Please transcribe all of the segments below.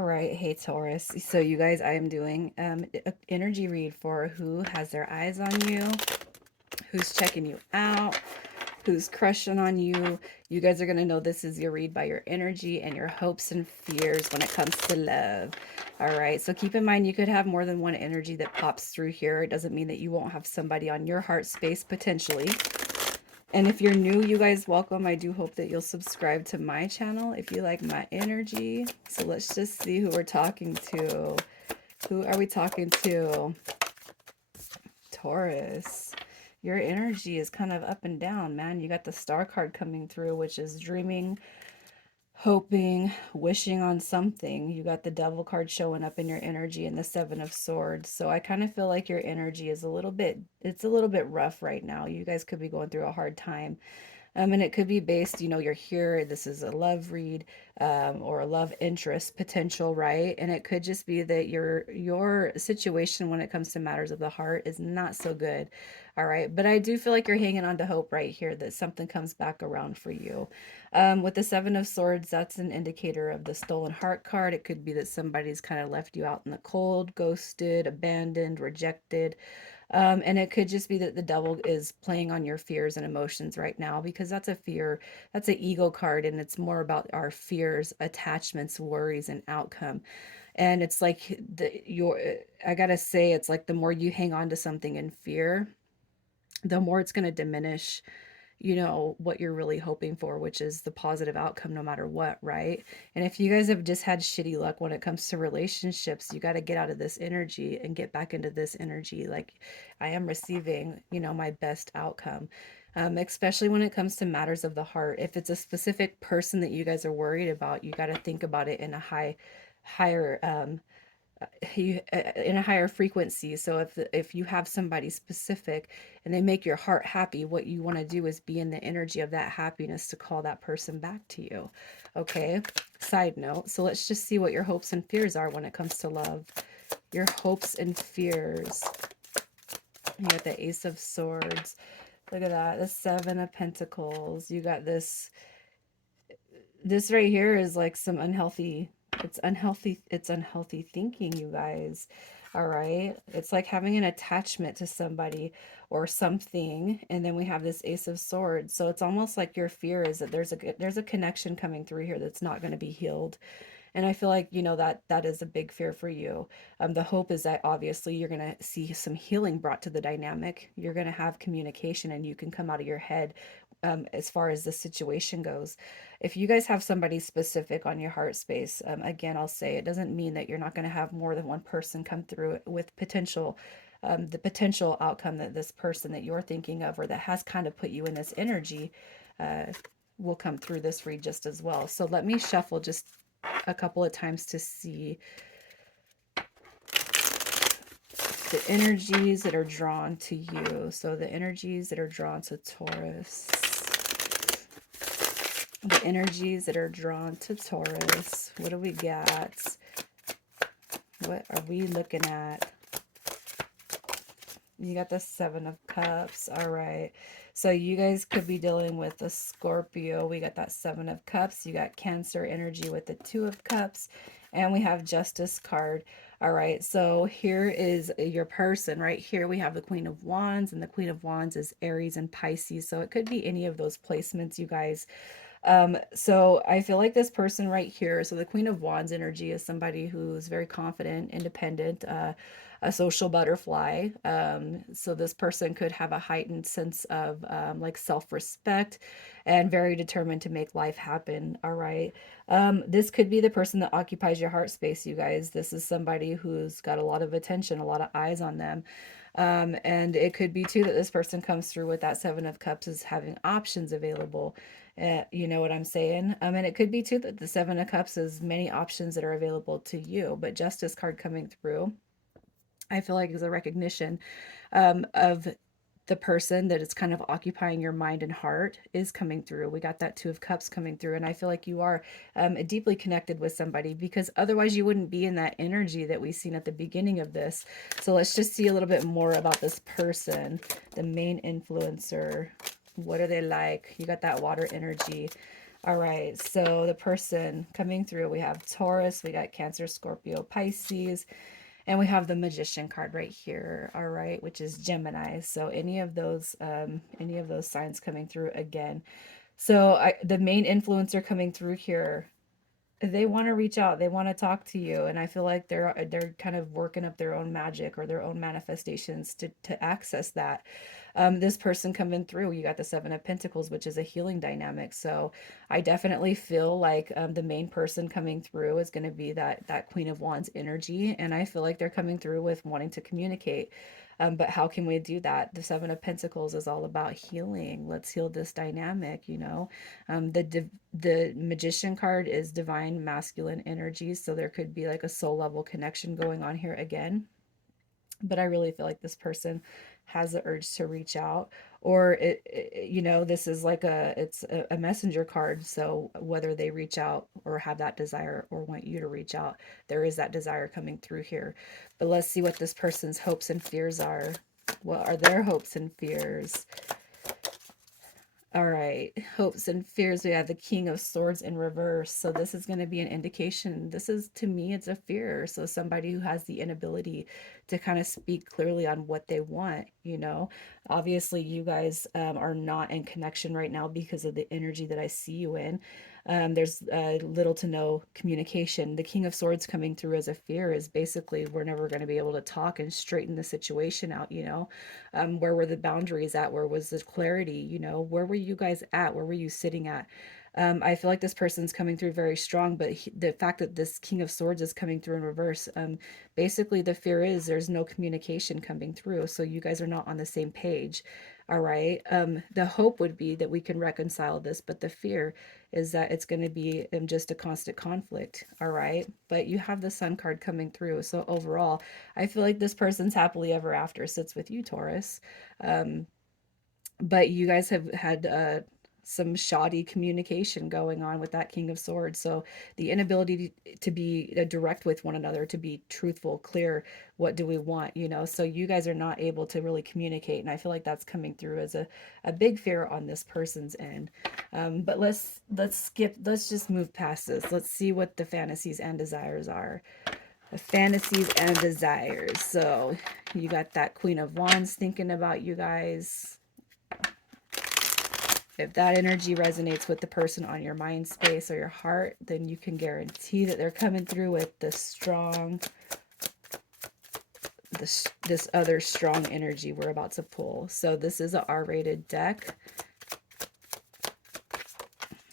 All right, hey Taurus. So you guys, I am doing an energy read for who has their eyes on you, who's checking you out, who's crushing on you. You guys are going to know this is your read by your energy and your hopes and fears when it comes to love. All right, so keep in mind you could have more than one energy that pops through here. It doesn't mean that you won't have somebody on your heart space potentially. And if you're new, you guys, welcome. I do hope that you'll subscribe to my channel if you like my energy. So let's just see who we're talking to. Who are we talking to? Taurus. Your energy is kind of up and down, man. You got the star card coming through, which is dreaming, hoping, wishing on something. You got the devil card showing up in your energy and the seven of swords. So I kind of feel like your energy is it's a little bit rough right now. You guys could be going through a hard time. And it could be based, you're here, this is a love read, or a love interest potential, right? And it could just be that your situation when it comes to matters of the heart is not so good. All right. But I do feel like you're hanging on to hope right here that something comes back around for you. With the seven of swords, that's an indicator of the stolen heart card. It could be that somebody's kind of left you out in the cold, ghosted, abandoned, rejected. And it could just be that the devil is playing on your fears and emotions right now because that's a fear, that's an ego card, and it's more about our fears, attachments, worries, and outcome. And it's like I gotta say, it's like the more you hang on to something in fear, the more it's gonna diminish what you're really hoping for, which is the positive outcome no matter what, right? And if you guys have just had shitty luck when it comes to relationships, you got to get out of this energy and get back into this energy. Like I am receiving, my best outcome. Especially when it comes to matters of the heart. If it's a specific person that you guys are worried about, you got to think about it in a higher in a higher frequency. So if you have somebody specific and they make your heart happy, what you want to do is be in the energy of that happiness to call that person back to you. Okay, side note, so let's just see what your hopes and fears are when it comes to love. Your hopes and fears. You got the Ace of Swords. Look at that, the Seven of Pentacles. You got this right here is like some unhealthy thinking, you guys. All right, it's like having an attachment to somebody or something, and then we have this Ace of Swords. So it's almost like your fear is that there's a connection coming through here that's not going to be healed. And I feel like, that is a big fear for you. The hope is that obviously you're going to see some healing brought to the dynamic. You're going to have communication and you can come out of your head, as far as the situation goes. If you guys have somebody specific on your heart space, again, I'll say it doesn't mean that you're not going to have more than one person come through with the potential outcome that this person that you're thinking of or that has kind of put you in this energy uh, will come through this read just as well. So let me shuffle just a couple of times to see the energies that are drawn to you. So the energies that are drawn to Taurus. The energies that are drawn to Taurus. What do we got? What are we looking at? You got the Seven of Cups. All right. So you guys could be dealing with a Scorpio. We got that Seven of Cups. You got Cancer energy with the Two of Cups. And we have Justice card. All right. So here is your person. Right here we have the Queen of Wands. And the Queen of Wands is Aries and Pisces. So it could be any of those placements, you guys. So I feel like this person right here, so the Queen of Wands energy is somebody who's very confident, independent, a social butterfly. So this person could have a heightened sense of like self-respect and very determined to make life happen. All right. This could be the person that occupies your heart space, you guys. This is somebody who's got a lot of attention, a lot of eyes on them. And it could be too that this person comes through with that Seven of Cups as having options available. You know what I'm saying? And it could be too that the Seven of Cups is many options that are available to you, but Justice card coming through, I feel like is a recognition of the person that is kind of occupying your mind and heart is coming through. We got that Two of Cups coming through, and I feel like you are deeply connected with somebody because otherwise you wouldn't be in that energy that we seen at the beginning of this. So let's just see a little bit more about this person, the main influencer. What are they like? You got that water energy. All right, so the person coming through, we have Taurus, we got Cancer, Scorpio, Pisces, and we have the Magician card right here. All right, which is Gemini. So any of those signs coming through again. So the main influencer coming through here, they want to reach out, they want to talk to you, and I feel like they're kind of working up their own magic or their own manifestations to access that. This person coming through, you got the Seven of Pentacles, which is a healing dynamic. So I definitely feel like the main person coming through is going to be that Queen of Wands energy, and I feel like they're coming through with wanting to communicate. But how can we do that? The Seven of Pentacles is all about healing. Let's heal this dynamic, you know. The Magician card is divine masculine energy, so there could be like a soul level connection going on here again. But I really feel like this person has the urge to reach out, or you know, this is like a messenger card. So whether they reach out or have that desire or want you to reach out, there is that desire coming through here. But let's see what this person's hopes and fears are. What are their hopes and fears? All right, hopes and fears. We have the King of Swords in reverse. So this is going to be an indication. This is, to me, it's a fear. So somebody who has the inability to kind of speak clearly on what they want, you know. Obviously, you guys are not in connection right now because of the energy that I see you in. There's little to no communication. The King of Swords coming through as a fear is basically we're never going to be able to talk and straighten the situation out, you know. Where were the boundaries at? Where was the clarity? You know, where were you guys at? Where were you sitting at? I feel like this person's coming through very strong, but the fact that this King of Swords is coming through in reverse, basically the fear is there's no communication coming through. So you guys are not on the same page. All right. The hope would be that we can reconcile this, but the fear is that it's going to be just a constant conflict. All right. But you have the Sun card coming through. So overall, I feel like this person's happily ever after sits with you, Taurus. Um, but you guys have had some shoddy communication going on with that King of Swords. So the inability to be direct with one another, to be truthful, clear, what do we want, you know? So you guys are not able to really communicate. And I feel like that's coming through as a big fear on this person's end. But let's just move past this. Let's see what the fantasies and desires are. The fantasies and desires. So you got that Queen of Wands thinking about you guys. If that energy resonates with the person on your mind space or your heart, then you can guarantee that they're coming through with this other strong energy we're about to pull. So this is a R-rated deck.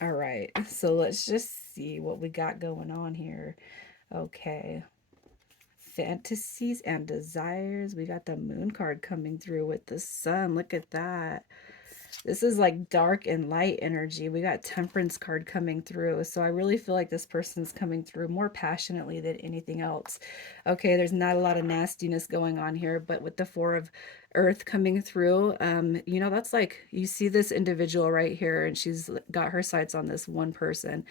All right, so let's just see what we got going on here. Okay. Fantasies and desires. We got the Moon card coming through with the Sun. Look at that. This is like dark and light energy. We got Temperance card coming through. So I really feel like this person's coming through more passionately than anything else. Okay, there's not a lot of nastiness going on here, but with the Four of Earth coming through, you know, that's like, you see this individual right here, and she's got her sights on this one person.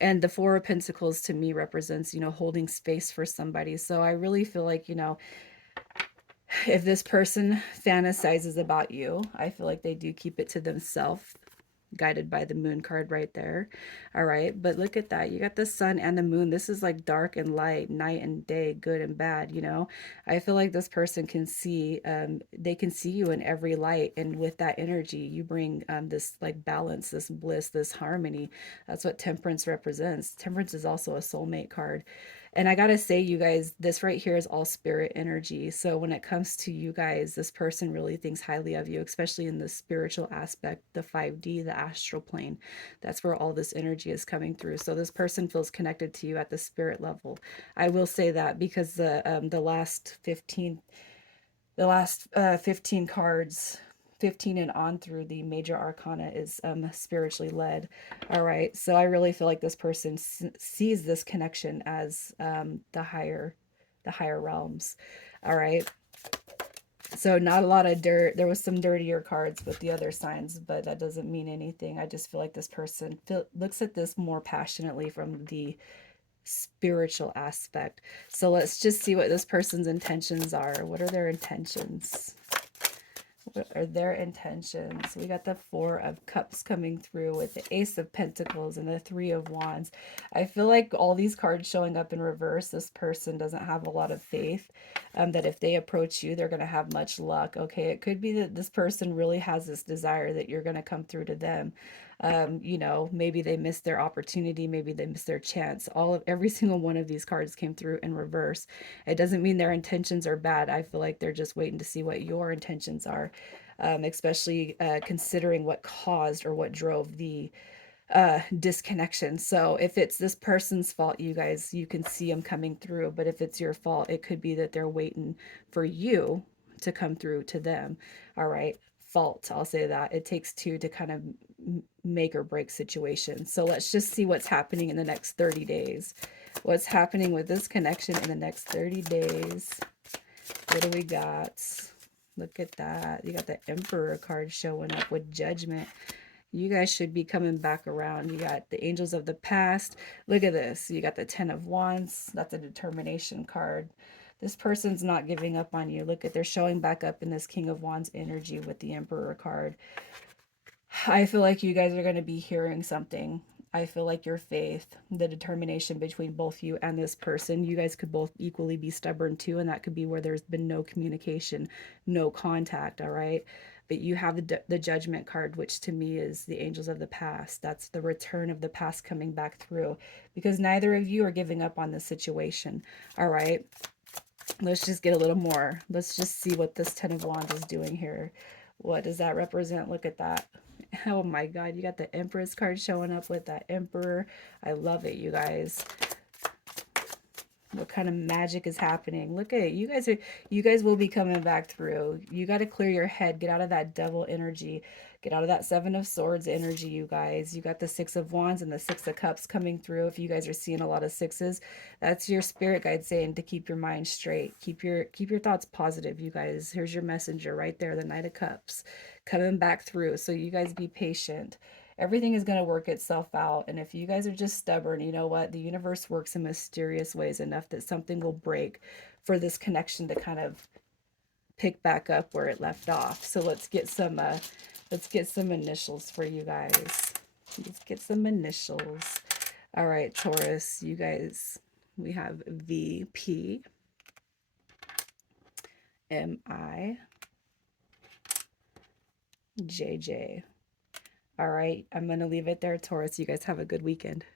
And the Four of Pentacles to me represents, you know, holding space for somebody. So I really feel like, you know, if this person fantasizes about you, I feel like they do keep it to themselves, guided by the Moon card right there. All right, but look at that. You got the Sun and the Moon. This is like dark and light, night and day, good and bad, you know. I feel like this person can see, they can see you in every light, and with that energy you bring this like balance, this bliss, this harmony. That's what Temperance represents. Temperance is also a soulmate card. And I gotta say, you guys, this right here is all spirit energy. So when it comes to you guys, this person really thinks highly of you, especially in the spiritual aspect, the 5D, the astral plane. That's where all this energy is coming through. So this person feels connected to you at the spirit level. I will say that because the last 15 cards, 15 and on through the major arcana, is spiritually led. All right, so I really feel like this person sees this connection as the higher realms. All right, so not a lot of dirt. There was some dirtier cards with the other signs, but that doesn't mean anything. I just feel like this person looks at this more passionately from the spiritual aspect. So let's just see what this person's intentions are. What are their intentions? What are their intentions? We got the Four of Cups coming through with the Ace of Pentacles and the Three of Wands. I feel like all these cards showing up in reverse, this person doesn't have a lot of faith that if they approach you, they're going to have much luck. Okay, it could be that this person really has this desire that you're going to come through to them. You know, maybe they missed their opportunity, maybe they missed their chance. Every single one of these cards came through in reverse. It doesn't mean their intentions are bad. I feel like they're just waiting to see what your intentions are, especially considering what caused or what drove the disconnection. So if it's this person's fault, you guys, you can see them coming through. But if it's your fault, it could be that they're waiting for you to come through to them. All right. Fault. I'll say that. It takes two to kind of make or break situations. So let's just see what's happening in the next 30 days. What's happening with this connection in the next 30 days? What do we got? Look at that. You got the Emperor card showing up with Judgment. You guys should be coming back around. You got the Angels of the Past. Look at this. You got the Ten of Wands. That's a determination card. This person's not giving up on you. Look at, they're showing back up in this King of Wands energy with the Emperor card. I feel like you guys are going to be hearing something. I feel like your faith, the determination between both you and this person, you guys could both equally be stubborn too, and that could be where there's been no communication, no contact, all right? But you have the Judgment card, which to me is the Angels of the Past. That's the return of the past coming back through, because neither of you are giving up on this situation, all right? Let's just get a little more. Let's just see what this Ten of Wands is doing here. What does that represent? Look at that. Oh my God, you got the Empress card showing up with that Emperor. I love it, you guys. What kind of magic is happening? Look at it. You guys will be coming back through. You got to clear your head. Get out of that devil energy. Get out of that Seven of Swords energy, you guys. You got the Six of Wands and the Six of Cups coming through. If you guys are seeing a lot of sixes, that's your spirit guide saying to keep your mind straight. Keep your thoughts positive, you guys. Here's your messenger right there, the Knight of Cups, coming back through. So you guys be patient. Everything is going to work itself out. And if you guys are just stubborn, you know what? The universe works in mysterious ways enough that something will break for this connection to kind of pick back up where it left off. So let's get some initials for you guys. Let's get some initials. All right, Taurus, you guys, we have VP, MI, JJ. All right, I'm going to leave it there, Taurus. You guys have a good weekend.